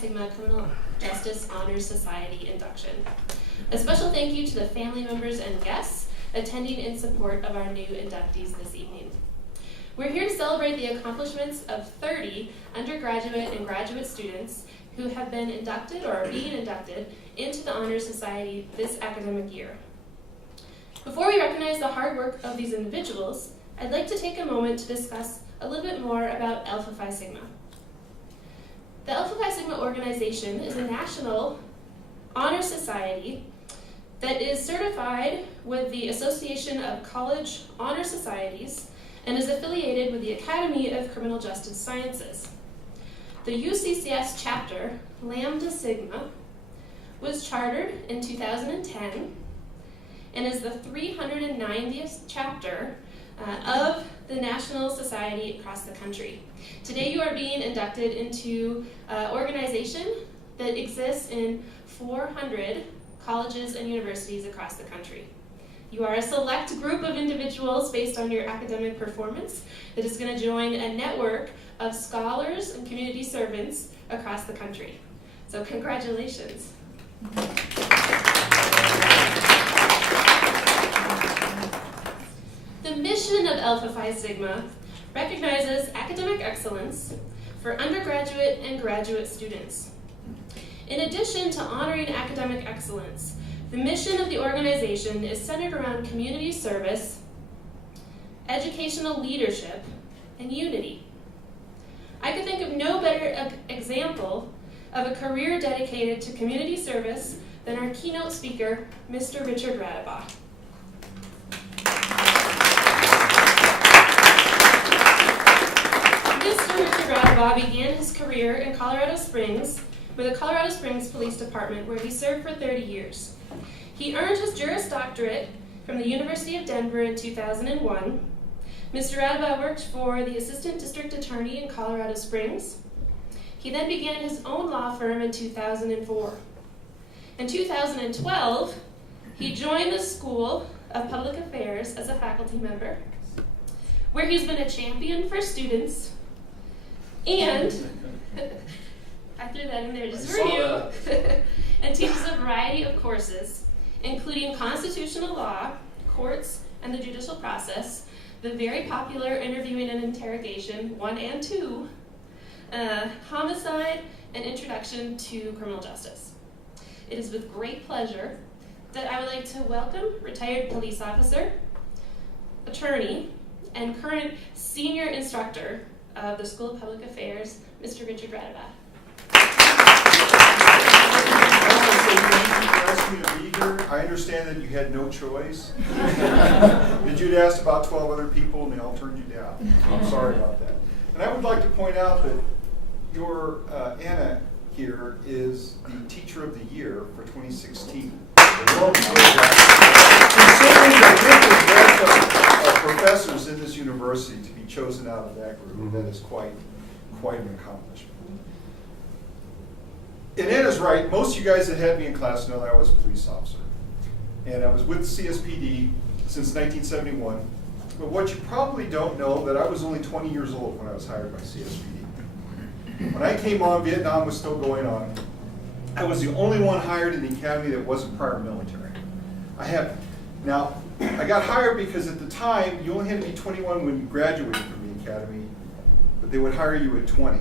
Sigma Criminal Justice Honors Society induction. A special thank you to the family members and guests attending in support of our new inductees this evening. We're here to celebrate the accomplishments of 30 undergraduate and graduate students who have been inducted or are being inducted into the Honors Society this academic year. Before we recognize the hard work of these individuals, I'd like to take a moment to discuss a little bit more about Alpha Phi Sigma. The Alpha Phi Sigma organization is a national honor society that is certified with the Association of College Honor Societies and is affiliated with the Academy of Criminal Justice Sciences. The UCCS chapter, Lambda Sigma, was chartered in 2010 and is the 390th chapter of the National Society across the country. Today you are being inducted into an organization that exists in 400 colleges and universities across the country. You are a select group of individuals based on your academic performance that is going to join a network of scholars and community servants across the country. So congratulations. The mission of Alpha Phi Sigma recognizes academic excellence for undergraduate and graduate students. In addition to honoring academic excellence, the mission of the organization is centered around community service, educational leadership, and unity. I could think of no better example of a career dedicated to community service than our keynote speaker, Mr. Richard Radabaugh. Mr. Richard Radabaugh began his career in Colorado Springs with the Colorado Springs Police Department, where he served for 30 years. He earned his Juris Doctorate from the University of Denver in 2001. Mr. Radabaugh worked for the Assistant District Attorney in Colorado Springs. He then began his own law firm in 2004. In 2012, he joined the School of Public Affairs as a faculty member, where he's been a champion for students, and I threw that in there just for you, and teaches a variety of courses, including constitutional law, courts, and the judicial process, the very popular interviewing and interrogation 1 and 2, homicide, and introduction to criminal justice. It is with great pleasure that I would like to welcome retired police officer, attorney, and current senior instructor of the School of Public Affairs, Mr. Richard Radabaugh. I understand that you had no choice. That you'd asked about 12 other people and they all turned you down. I'm sorry about that. And I would like to point out that your Anna here is the Teacher of the Year for 2016. Considering the of professors in this university to be chosen out of that group, that is quite an accomplishment. And Anna's right, most of you guys that had me in class know that I was a police officer. And I was with CSPD since 1971. But what you probably don't know, that I was only 20 years old when I was hired by CSPD. When I came on, Vietnam was still going on. I was the only one hired in the academy that wasn't prior military. I got hired because at the time, you only had to be 21 when you graduated from the academy, but they would hire you at 20.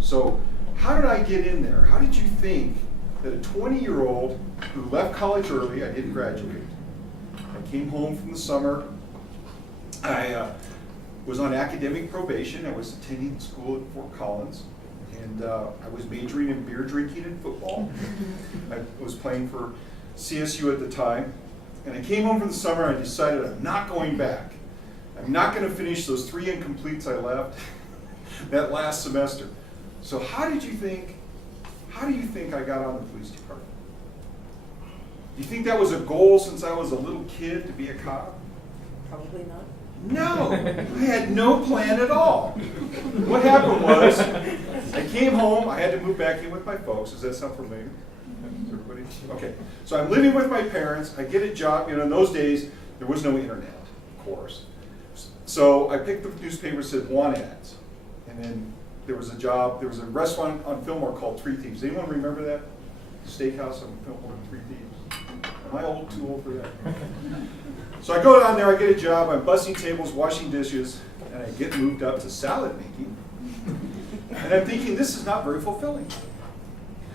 So how did I get in there? How did you think that a 20-year-old who left college early, I didn't graduate, I came home from the summer, I was on academic probation, I was attending the school at Fort Collins, and I was majoring in beer drinking and football. I was playing for CSU at the time, and I came home from the summer and I decided I'm not going back. I'm not going to finish those 3 incompletes I left that last semester. So how do you think I got on the police department? Do you think that was a goal since I was a little kid to be a cop? Probably not. No, I had no plan at all. What happened was, I came home, I had to move back in with my folks. Does that sound familiar? Everybody? Okay, so I'm living with my parents, I get a job, in those days, there was no internet, of course. So I picked the newspaper that said want ads. And then there was a restaurant on Fillmore called Three Thieves. Anyone remember that? Steakhouse on Fillmore, Three Thieves. Am I too old for that? So I go down there, I get a job, I'm bussing tables, washing dishes, and I get moved up to salad making. And I'm thinking, this is not very fulfilling.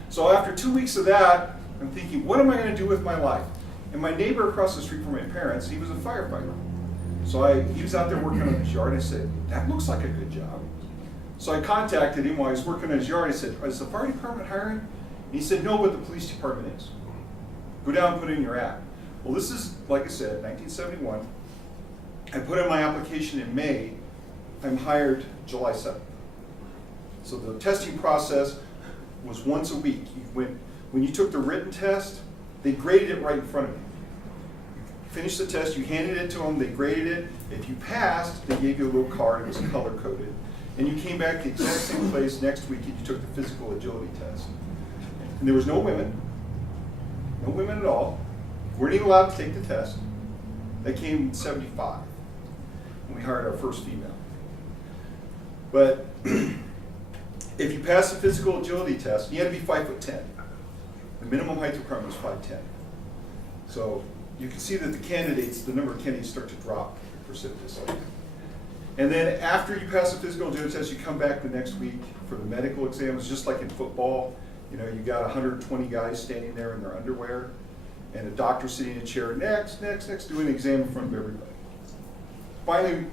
So after 2 weeks of that, I'm thinking, what am I going to do with my life? And my neighbor across the street from my parents, he was a firefighter. So he was out there working on his yard. I said, that looks like a good job. So I contacted him while he was working on his yard. I said, is the fire department hiring? And he said, no, but the police department is. Go down and put in your ad. Well, this is, like I said, 1971. I put in my application in May. I'm hired July 7th. So the testing process was once a week. When you took the written test, they graded it right in front of you. You finished the test, you handed it to them, they graded it. If you passed, they gave you a little card, it was color-coded. And you came back to the exact same place next week and you took the physical agility test. And there was no women at all. Weren't even allowed to take the test. That came in 75 when we hired our first female. But if you passed the physical agility test, you had to be 5'10". The minimum height requirement was 5'10". So you can see that the number of candidates start to drop precipitously. And then after you pass the physical agility test, you come back the next week for the medical exam. It's just like in football. You got 120 guys standing there in their underwear, and a doctor sitting in a chair, next, doing an exam in front of everybody. Finally,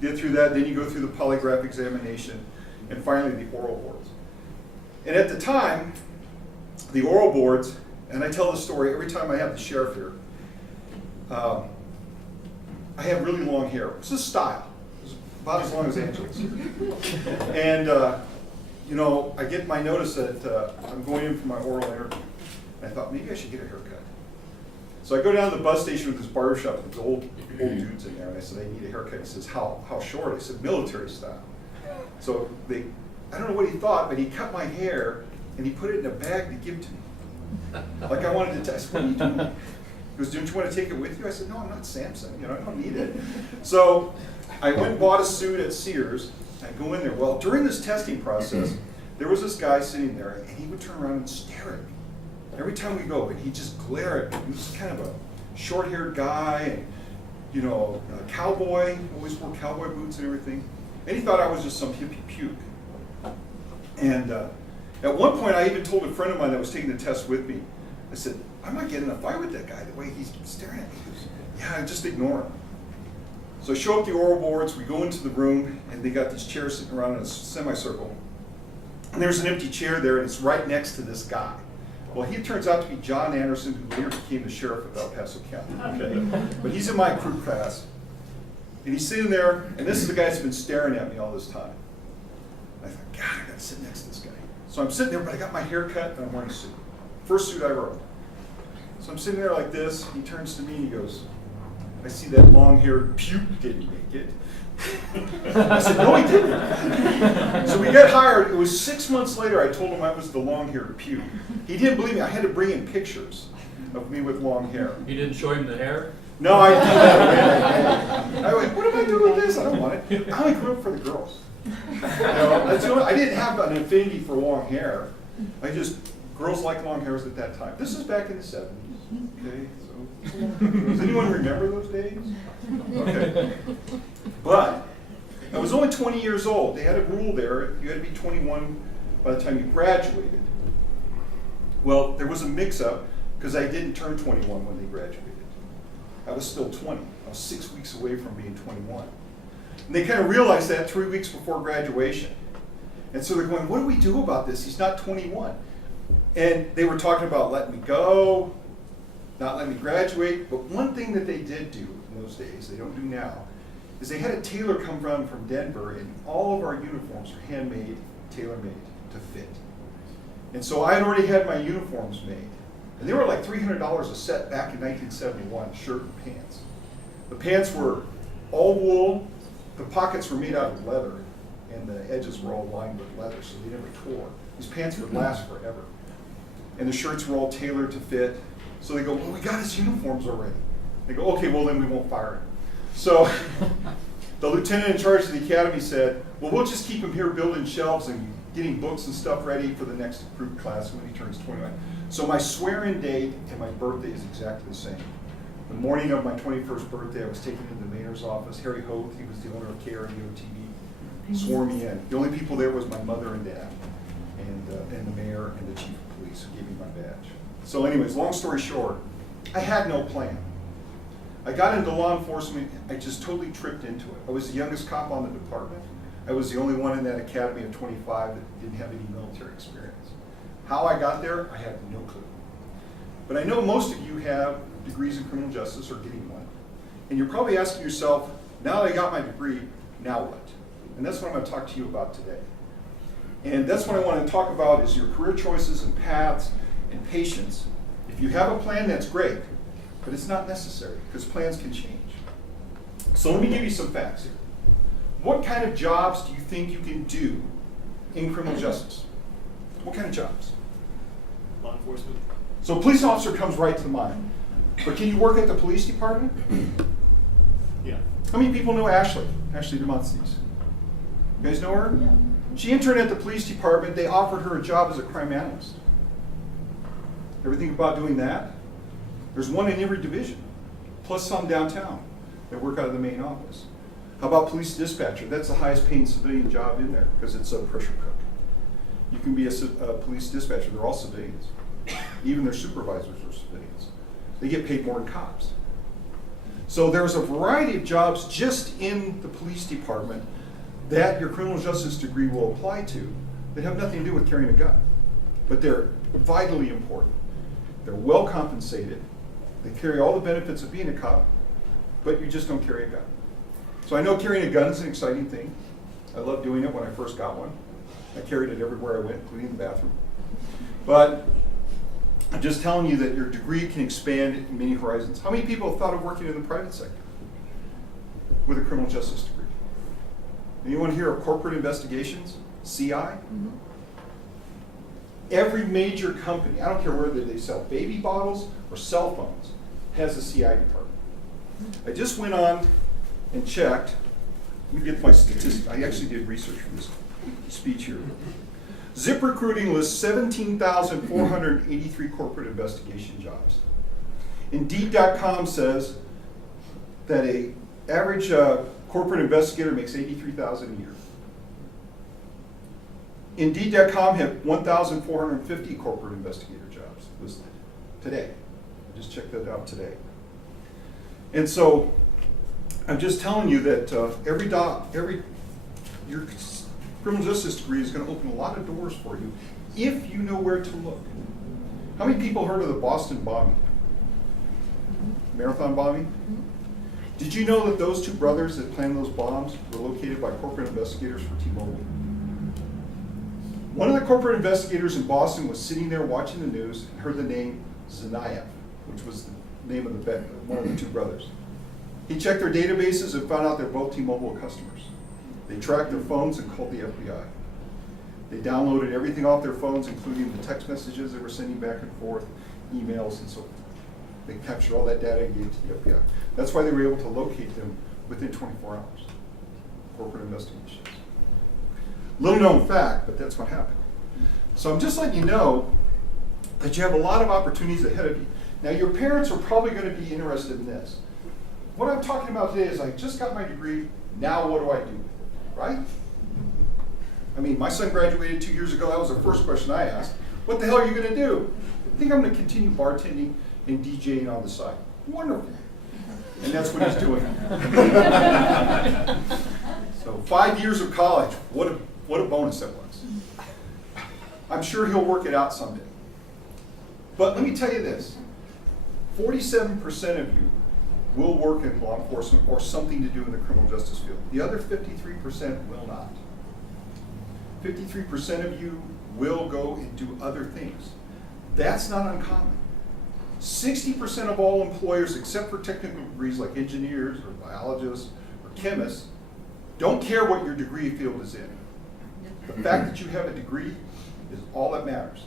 get through that, then you go through the polygraph examination, and finally the oral boards. And at the time, the oral boards, and I tell this story every time I have the sheriff here, I have really long hair. It's a style. It's about as long as Angela's. And I get my notice that I'm going in for my oral interview. And I thought, maybe I should get a haircut. So I go down to the bus station with this barbershop, and there's old dudes in there, and I said, I need a haircut. He says, how short? I said, military style. So I don't know what he thought, but he cut my hair, and he put it in a bag to give to me. Like I wanted to test, what are you doing? He goes, don't you want to take it with you? I said, no, I'm not Samson, I don't need it. So I went and bought a suit at Sears. I go in there. Well, during this testing process, there was this guy sitting there, and he would turn around and stare at me. Every time we go, and he'd just glare at me. He was kind of a short-haired guy, and a cowboy, always wore cowboy boots and everything. And he thought I was just some hippie puke. And at one point, I even told a friend of mine that was taking the test with me, I said, I might get in a fight with that guy the way he's staring at me. He goes, yeah, just ignore him. So I show up the oral boards, we go into the room, and they got these chairs sitting around in a semicircle. And there's an empty chair there, and it's right next to this guy. Well, he turns out to be John Anderson, who later became the sheriff of El Paso County. Okay? But he's in my crew class. And he's sitting there, and this is the guy that's been staring at me all this time. And I thought, God, I got to sit next to this guy. So I'm sitting there, but I got my hair cut, and I'm wearing a suit. First suit I ever owned. So I'm sitting there like this. He turns to me, and he goes, I see that long-haired puke didn't make it. I said, no, he didn't. So we get hired. It was 6 months later, I told him I was the long-haired puke. He didn't believe me. I had to bring in pictures of me with long hair. You didn't show him the hair? No, I didn't. I went, what am I doing with this? I don't want it. I only grew up for the girls. I didn't have an affinity for long hair. Girls like long hairs at that time. This is back in the 70s. Okay, so does anyone remember those days? Okay. But I was only 20 years old. They had a rule there. You had to be 21 by the time you graduated. Well, there was a mix-up because I didn't turn 21 when they graduated. I was still 20. I was 6 weeks away from being 21. And they kind of realized that 3 weeks before graduation. And so they're going, what do we do about this? He's not 21. And they were talking about letting me go, not letting me graduate. But one thing that they did do in those days, they don't do now, is they had a tailor come down from Denver, and all of our uniforms were handmade, tailor-made to fit. And so I had already had my uniforms made. And they were like $300 a set back in 1971, shirt and pants. The pants were all wool, the pockets were made out of leather, and the edges were all lined with leather, so they never tore. These pants would last forever. And the shirts were all tailored to fit. So they go, well, we got his uniforms already. They go, okay, well then we won't fire him. So The lieutenant in charge of the academy said, well, we'll just keep him here building shelves and getting books and stuff ready for the next group class when he turns 21. So my swear-in date and my birthday is exactly the same. The morning of my 21st birthday, I was taken to the mayor's office. Harry Hoth, he was the owner of KRDO TV, swore me in. The only people there was my mother and dad, and the mayor and the chief of police who gave me my badge. So anyways, long story short, I had no plan. I got into law enforcement, I just totally tripped into it. I was the youngest cop on the department. I was the only one in that academy of 25 that didn't have any military experience. How I got there, I have no clue. But I know most of you have degrees in criminal justice or getting one. And you're probably asking yourself, now that I got my degree, now what? And that's what I'm going to talk to you about today. And that's what I want to talk about is your career choices and paths and patience. If you have a plan, that's great, but it's not necessary because plans can change. So let me give you some facts here. What kind of jobs do you think you can do in criminal justice? What kind of jobs? Law enforcement. So a police officer comes right to mind. But can you work at the police department? Yeah. How many people know Ashley Demosthenes? You guys know her? Yeah. She interned at the police department. They offered her a job as a crime analyst. Ever think about doing that? There's one in every division, plus some downtown that work out of the main office. How about police dispatcher? That's the highest paying civilian job in there because it's a pressure cook. You can be a police dispatcher. They're all civilians. Even their supervisors are civilians. They get paid more than cops. So there's a variety of jobs just in the police department that your criminal justice degree will apply to that have nothing to do with carrying a gun. But they're vitally important. They're well compensated. They carry all the benefits of being a cop, but you just don't carry a gun. So I know carrying a gun is an exciting thing. I loved doing it when I first got one. I carried it everywhere I went, including the bathroom. But I'm just telling you that your degree can expand in many horizons. How many people have thought of working in the private sector with a criminal justice degree? Anyone hear of corporate investigations, CI? Mm-hmm. Every major company, I don't care whether they sell baby bottles or cell phones, has a CI department. I just went on and checked. Let me get my statistics. I actually did research for this speech here. ZipRecruiting lists 17,483 corporate investigation jobs. Indeed.com says that an average corporate investigator makes $83,000 a year. Indeed.com had 1,450 corporate investigator jobs listed today. I just checked that out today. And so I'm just telling you that your criminal justice degree is going to open a lot of doors for you if you know where to look. How many people heard of the Boston bombing? Marathon bombing? Did you know that those two brothers that planned those bombs were located by corporate investigators for T-Mobile? One of the corporate investigators in Boston was sitting there watching the news and heard the name Zanayev, which was the name of one of the two brothers. He checked their databases and found out they're both T-Mobile customers. They tracked their phones and called the FBI. They downloaded everything off their phones, including the text messages they were sending back and forth, emails, and so forth. They captured all that data and gave it to the FBI. That's why they were able to locate them within 24 hours. Corporate investigations. Little known fact, but that's what happened. So I'm just letting you know that you have a lot of opportunities ahead of you. Now your parents are probably going to be interested in this. What I'm talking about today is I just got my degree, now what do I do with it, right? I mean, my son graduated 2 years ago, that was the first question I asked. What the hell are you going to do? I think I'm going to continue bartending and DJing on the side. Wonderful. And that's what he's doing. So 5 years of college, what a bonus that was. I'm sure he'll work it out someday. But let me tell you this, 47% of you will work in law enforcement or something to do in the criminal justice field. The other 53% will not. 53% of you will go and do other things. That's not uncommon. 60% of all employers, except for technical degrees like engineers or biologists or chemists, don't care what your degree field is in. The fact that you have a degree is all that matters.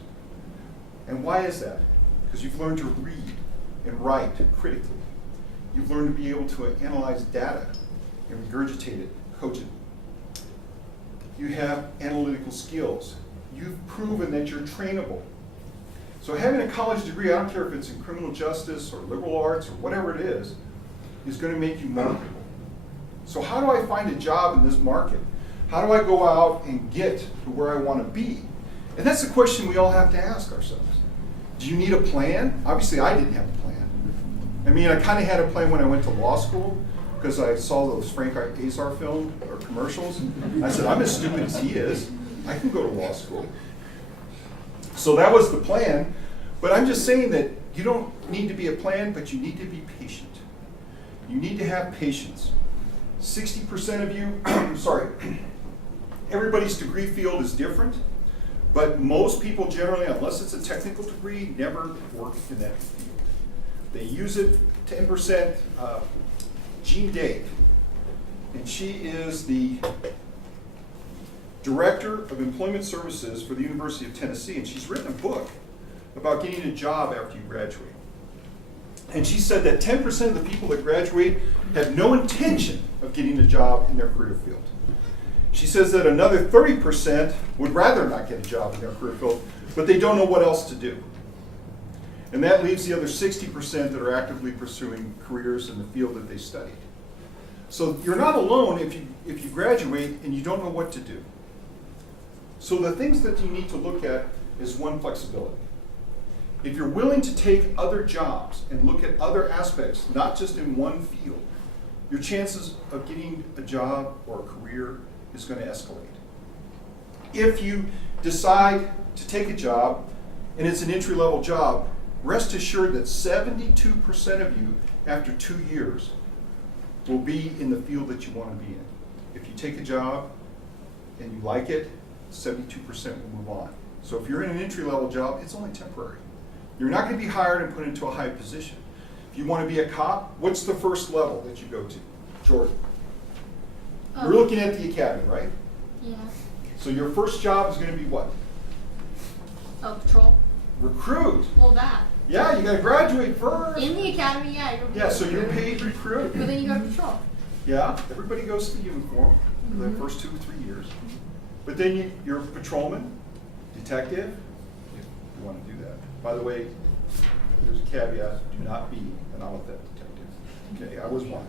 And why is that? Because you've learned to read and write critically. You've learned to be able to analyze data and regurgitate it, coach it. You have analytical skills. You've proven that you're trainable. So having a college degree, I don't care if it's in criminal justice or liberal arts or whatever it is going to make you marketable. So how do I find a job in this market? How do I go out and get to where I want to be? And that's the question we all have to ask ourselves. Do you need a plan? Obviously, I didn't have a plan. I mean, I kind of had a plan when I went to law school because I saw those Frank Azar film or commercials. I said, I'm as stupid as he is. I can go to law school. So that was the plan. But I'm just saying that you don't need to be a plan, but you need to be patient. You need to have patience. 60% of you, everybody's degree field is different, but most people generally, unless it's a technical degree, never work in that field. They use it, 10%, Jean Dake, and she is the Director of Employment Services for the University of Tennessee, and she's written a book about getting a job after you graduate. And she said that 10% of the people that graduate have no intention of getting a job in their career field. She says that another 30% would rather not get a job in their career field, but they don't know what else to do. And that leaves the other 60% that are actively pursuing careers in the field that they studied. So you're not alone if you graduate and you don't know what to do. So the things that you need to look at is one, flexibility. If you're willing to take other jobs and look at other aspects, not just in one field, your chances of getting a job or a career is going to escalate. If you decide to take a job and it's an entry-level job, rest assured that 72% of you, after 2 years, will be in the field that you want to be in. If you take a job and you like it, 72% will move on. So if you're in an entry-level job, it's only temporary. You're not going to be hired and put into a high position. If you want to be a cop, what's the first level that you go to? Jordan. You're looking at the academy, right? Yeah. So your first job is going to be what? Oh, patrol. Recruit. Well, that. Yeah, you got to graduate first. In the academy, yeah. Yeah, so you're paid recruit. But then you go to patrol. Yeah, everybody goes to the uniform for the first 2 or 3 years. But then you're a patrolman, detective, if you want to do that. By the way, there's a caveat, do not be an auto theft detective. Okay, I was one.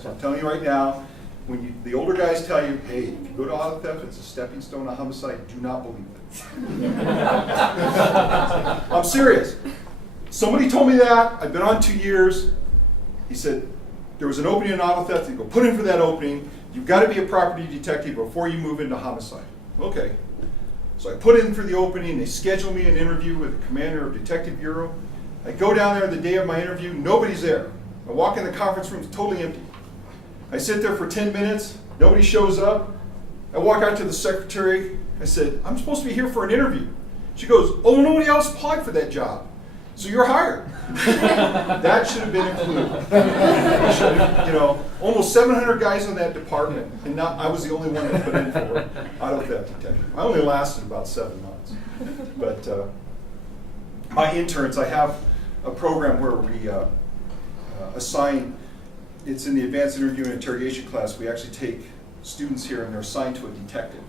So I'm telling you right now, when the older guys tell you, hey, if you go to auto theft, it's a stepping stone to homicide, do not believe it. I'm serious. Somebody told me that, I've been on 2 years. He said, there was an opening in auto theft, you go put in for that opening, you've got to be a property detective before you move into homicide. Okay. So I put in for the opening, they schedule me an interview with the commander of Detective Bureau. I go down there the day of my interview, nobody's there. I walk in the conference room, it's totally empty. I sit there for 10 minutes, nobody shows up. I walk out to the secretary, I said, I'm supposed to be here for an interview. She goes, oh, nobody else applied for that job, so you're hired. That should have been included. Almost 700 guys in that department, and I was the only one that put in for auto theft detective. I only lasted about 7 months. But my interns, I have a program where we assign, it's in the advanced interview and interrogation class, we actually take students here and they're assigned to a detective.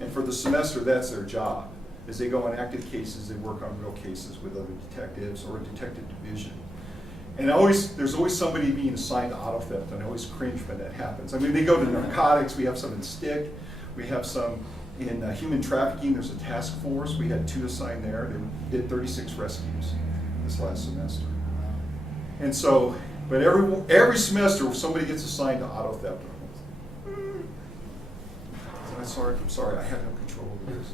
And for the semester, that's their job. As they go on active cases, they work on real cases with other detectives or a detective division. And there's always somebody being assigned to auto theft, and I always cringe when that happens. I mean, they go to narcotics, we have some in stick, we have some in human trafficking, there's a task force, we had 2 assigned there, they did 36 rescues this last semester. And so, but every semester somebody gets assigned to auto theft. I'm sorry, I have no control over this.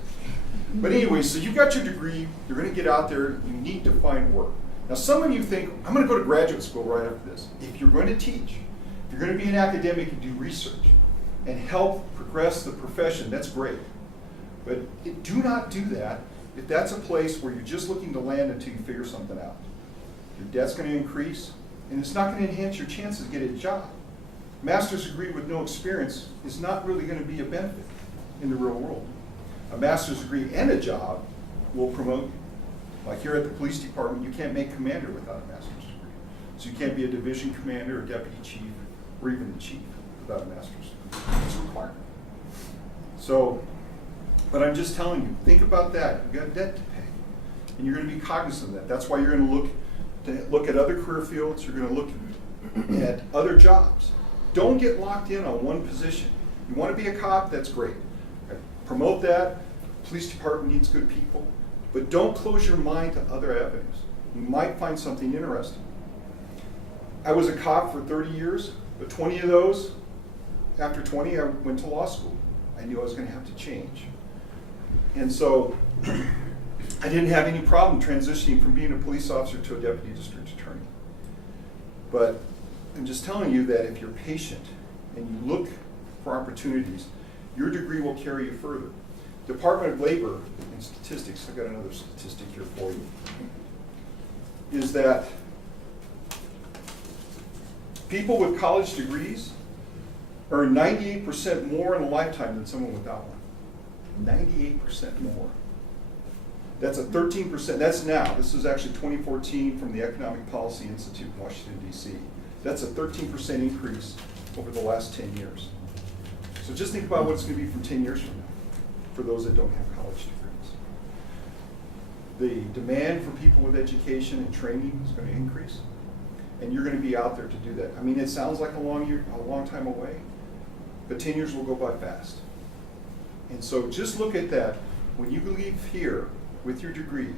But anyway, so you got your degree, you're going to get out there, you need to find work. Now some of you think, I'm going to go to graduate school right after this. If you're going to teach, if you're going to be an academic and do research and help progress the profession, that's great. But do not do that if that's a place where you're just looking to land until you figure something out. Your debt's going to increase, and it's not going to enhance your chances of getting a job. Master's degree with no experience is not really going to be a benefit in the real world. A master's degree and a job will promote you. Like here at the police department, you can't make commander without a master's degree. So you can't be a division commander or deputy chief or even the chief without a master's. It's a requirement. So, but I'm just telling you, think about that. You've got debt to pay, and you're going to be cognizant of that. That's why you're going to look at other career fields. You're going to look at other jobs. Don't get locked in on one position. You want to be a cop? That's great. Okay. Promote that. Police department needs good people, but don't close your mind to other avenues. You might find something interesting. I was a cop for 30 years, but 20 of those, after 20, I went to law school. I knew I was going to have to change. And so I didn't have any problem transitioning from being a police officer to a deputy district attorney. But I'm just telling you that if you're patient and you look for opportunities, your degree will carry you further. Department of Labor and Statistics, I've got another statistic here for you, is that people with college degrees earn 98% more in a lifetime than someone without one. 98% more. That's a 13%, that's now, this is actually 2014 from the Economic Policy Institute in Washington, D.C. That's a 13% increase over the last 10 years. So just think about what it's going to be from 10 years from now for those that don't have college degrees. The demand for people with education and training is going to increase, and you're going to be out there to do that. I mean, it sounds like a long time away, but 10 years will go by fast. And so just look at that. When you leave here with your degree,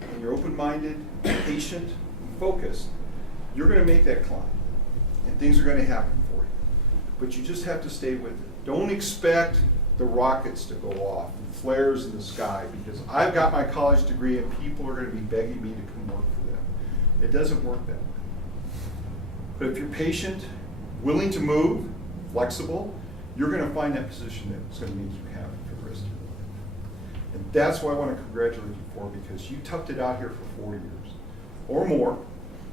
and you're open-minded, patient, and focused, you're going to make that climb, and things are going to happen for you. But you just have to stay with it. Don't expect the rockets to go off and flares in the sky, because I've got my college degree and people are going to be begging me to come work for them. It doesn't work that way. But if you're patient, willing to move, flexible, you're going to find that position that's going to make you happy for the rest of your life. And that's what I want to congratulate you for, because you toughed it out here for 4 years or more.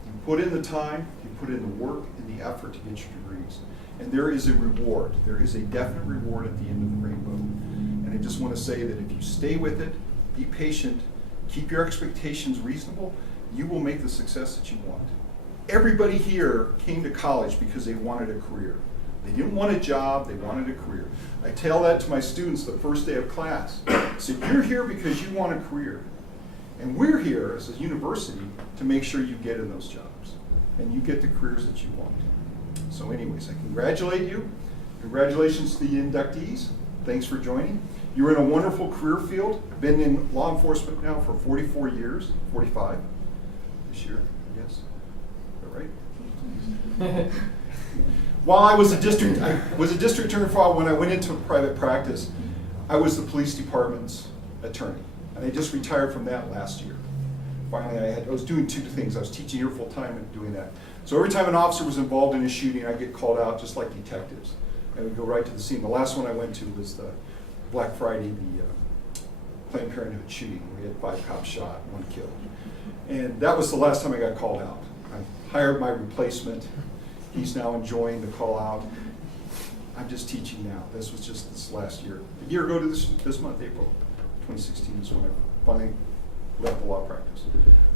You put in the time, you put in the work and the effort to get your degrees. And there is a reward. There is a definite reward at the end of the rainbow. And I just want to say that if you stay with it, be patient, keep your expectations reasonable, you will make the success that you want. Everybody here came to college because they wanted a career. They didn't want a job, they wanted a career. I tell that to my students the first day of class. I said, you're here because you want a career. And we're here as a university to make sure you get in those jobs and you get the careers that you want. So anyways, I congratulate you. Congratulations to the inductees. Thanks for joining. You're in a wonderful career field. I've been in law enforcement now for 44 years, 45 this year, yes. Is that right? While I was a district attorney for a while, when I went into private practice, I was the police department's attorney. And I just retired from that last year. Finally, I was doing two things. I was teaching here full time and doing that. So every time an officer was involved in a shooting, I'd get called out just like detectives. I would go right to the scene. The last one I went to was the Black Friday, the Planned Parenthood shooting. We had 5 cops shot, 1 killed. And that was the last time I got called out. I hired my replacement. He's now enjoying the call out. I'm just teaching now. This was just this last year. A year ago to this month, April 2016 is when I finally left the law practice.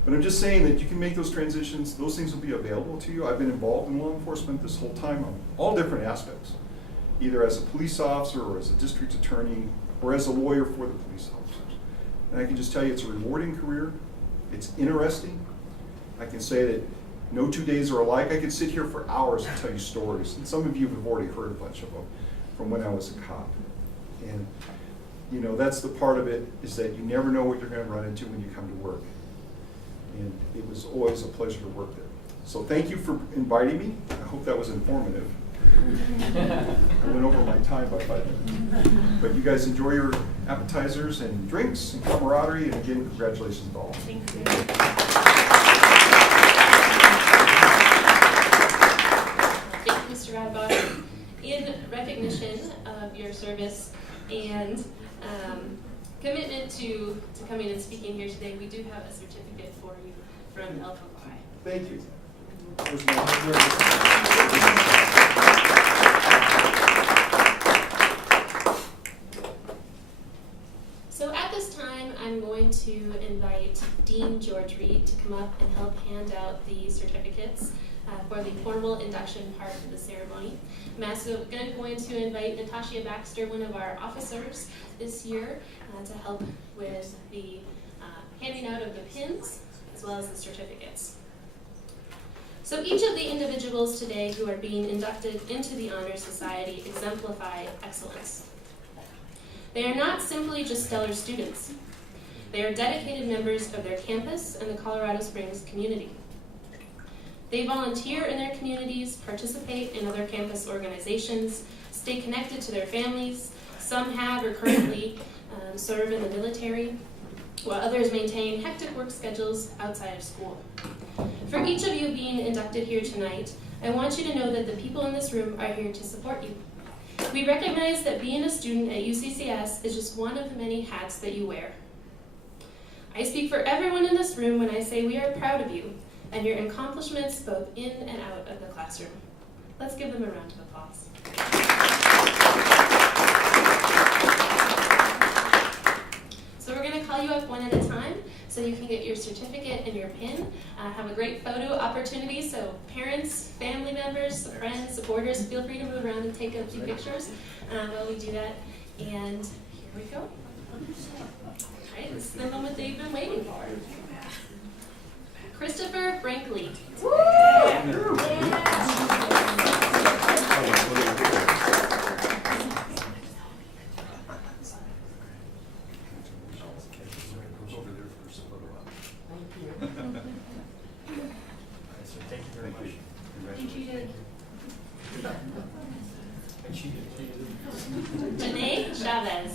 But I'm just saying that you can make those transitions. Those things will be available to you. I've been involved in law enforcement this whole time on all different aspects, either as a police officer or as a district attorney or as a lawyer for the police officers. And I can just tell you it's a rewarding career. It's interesting. I can say that no 2 days are alike. I could sit here for hours and tell you stories. And some of you have already heard a bunch of them from when I was a cop. And you know, that's the part of it, is that you never know what you're going to run into when you come to work. And it was always a pleasure to work there. So thank you for inviting me. I hope that was informative. I went over my time by 5 minutes. But you guys enjoy your appetizers and drinks and camaraderie, and again, congratulations to all. Thank you. Thank you, Mr. Radabaugh. In recognition of your service and commitment to coming and speaking here today, we do have a certificate for you from Alpha Phi. Thank you. So at this time, I'm going to invite Dean George Reed to come up and help hand out the certificates for the formal induction part of the ceremony. I'm also going to invite Natasha Baxter, one of our officers this year, to help with the handing out of the pins as well as the certificates. So each of the individuals today who are being inducted into the Honor Society exemplify excellence. They are not simply just stellar students. They are dedicated members of their campus and the Colorado Springs community. They volunteer in their communities, participate in other campus organizations, stay connected to their families. Some have or currently serve in the military, while others maintain hectic work schedules outside of school. For each of you being inducted here tonight, I want you to know that the people in this room are here to support you. We recognize that being a student at UCCS is just one of the many hats that you wear. I speak for everyone in this room when I say we are proud of you and your accomplishments both in and out of the classroom. Let's give them a round of applause. So we're going to call you up one at a time so you can get your certificate and your pin. Have a great photo opportunity, so parents, family members, friends, supporters, feel free to move around and take a few pictures while we do that. And here we go. All right, this is the moment that you've been waiting for. Christopher Brinkley. Thank you very much. Janae Chavez.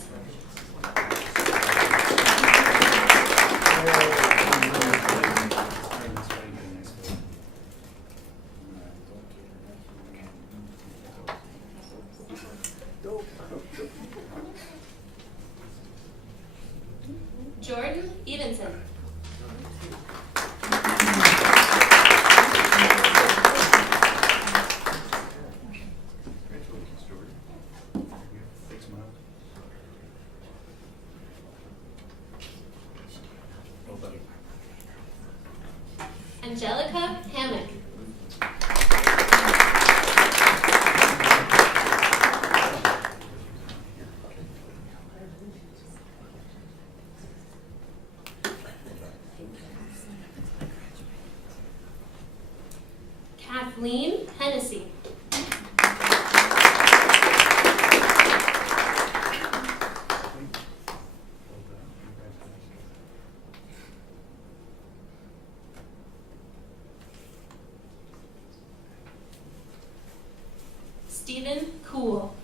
Jordan Evenson. Angelica Hammock. Kathleen Hennessy. Stephen Cool.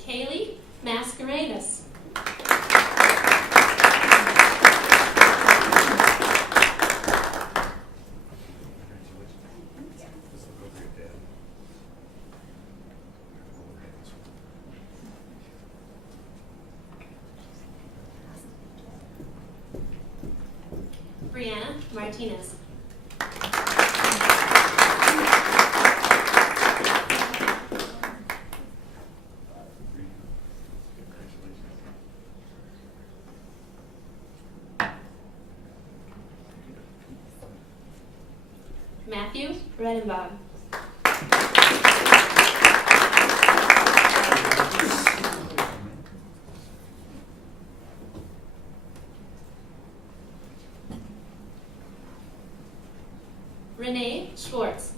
Kaylee Mascarenas. Brianna Martinez. Matthew Radabaugh. Renee Schwartz.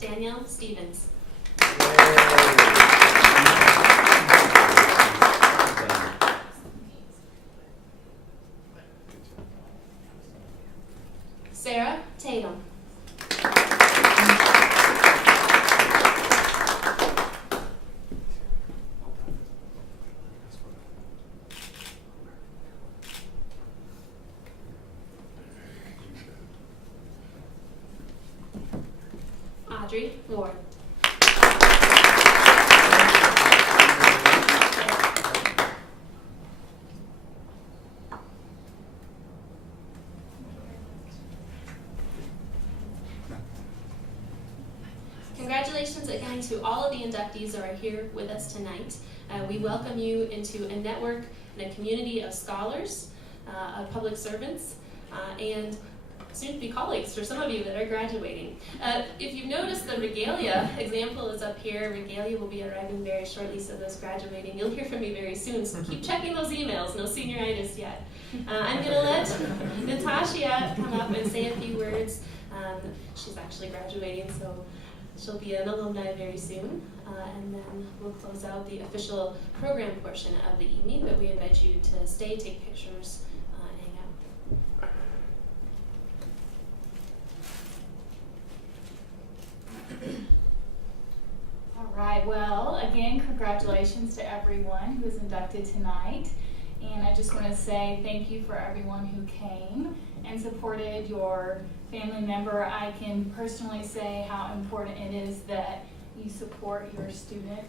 Danielle Stevens. Sarah Tatum. Ward. Congratulations again to all of the inductees that are here with us tonight. We welcome you into a network and a community of scholars, of public servants, and soon-to-be colleagues for some of you that are graduating. If you've noticed, the regalia example is up here. Regalia will be arriving very shortly, so those graduating, you'll hear from me very soon, so keep checking those emails. No senioritis yet. I'm going to let Natasha come up and say a few words. She's actually graduating, so she'll be an alumni very soon, and then we'll close out the official program portion of the evening, but we invite you to stay, take pictures, and hang out. All right, well, again, congratulations to everyone who was inducted tonight. And I just want to say thank you for everyone who came and supported your family member. I can personally say how important it is that you support your student.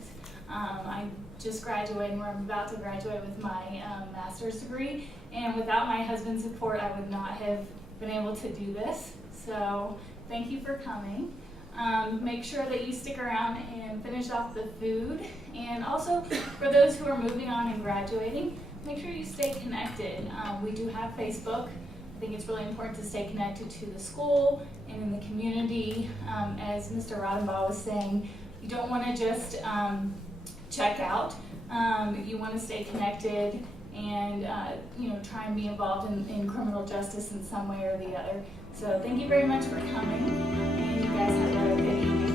I just graduated, or I'm about to graduate with my master's degree, and without my husband's support, I would not have been able to do this. So thank you for coming. Make sure that you stick around and finish off the food. And also, for those who are moving on and graduating, make sure you stay connected. We do have Facebook. I think it's really important to stay connected to the school and in the community. As Mr. Radabaugh was saying, you don't want to just check out. You want to stay connected and try and be involved in criminal justice in some way or the other. So thank you very much for coming, and you guys have a good evening.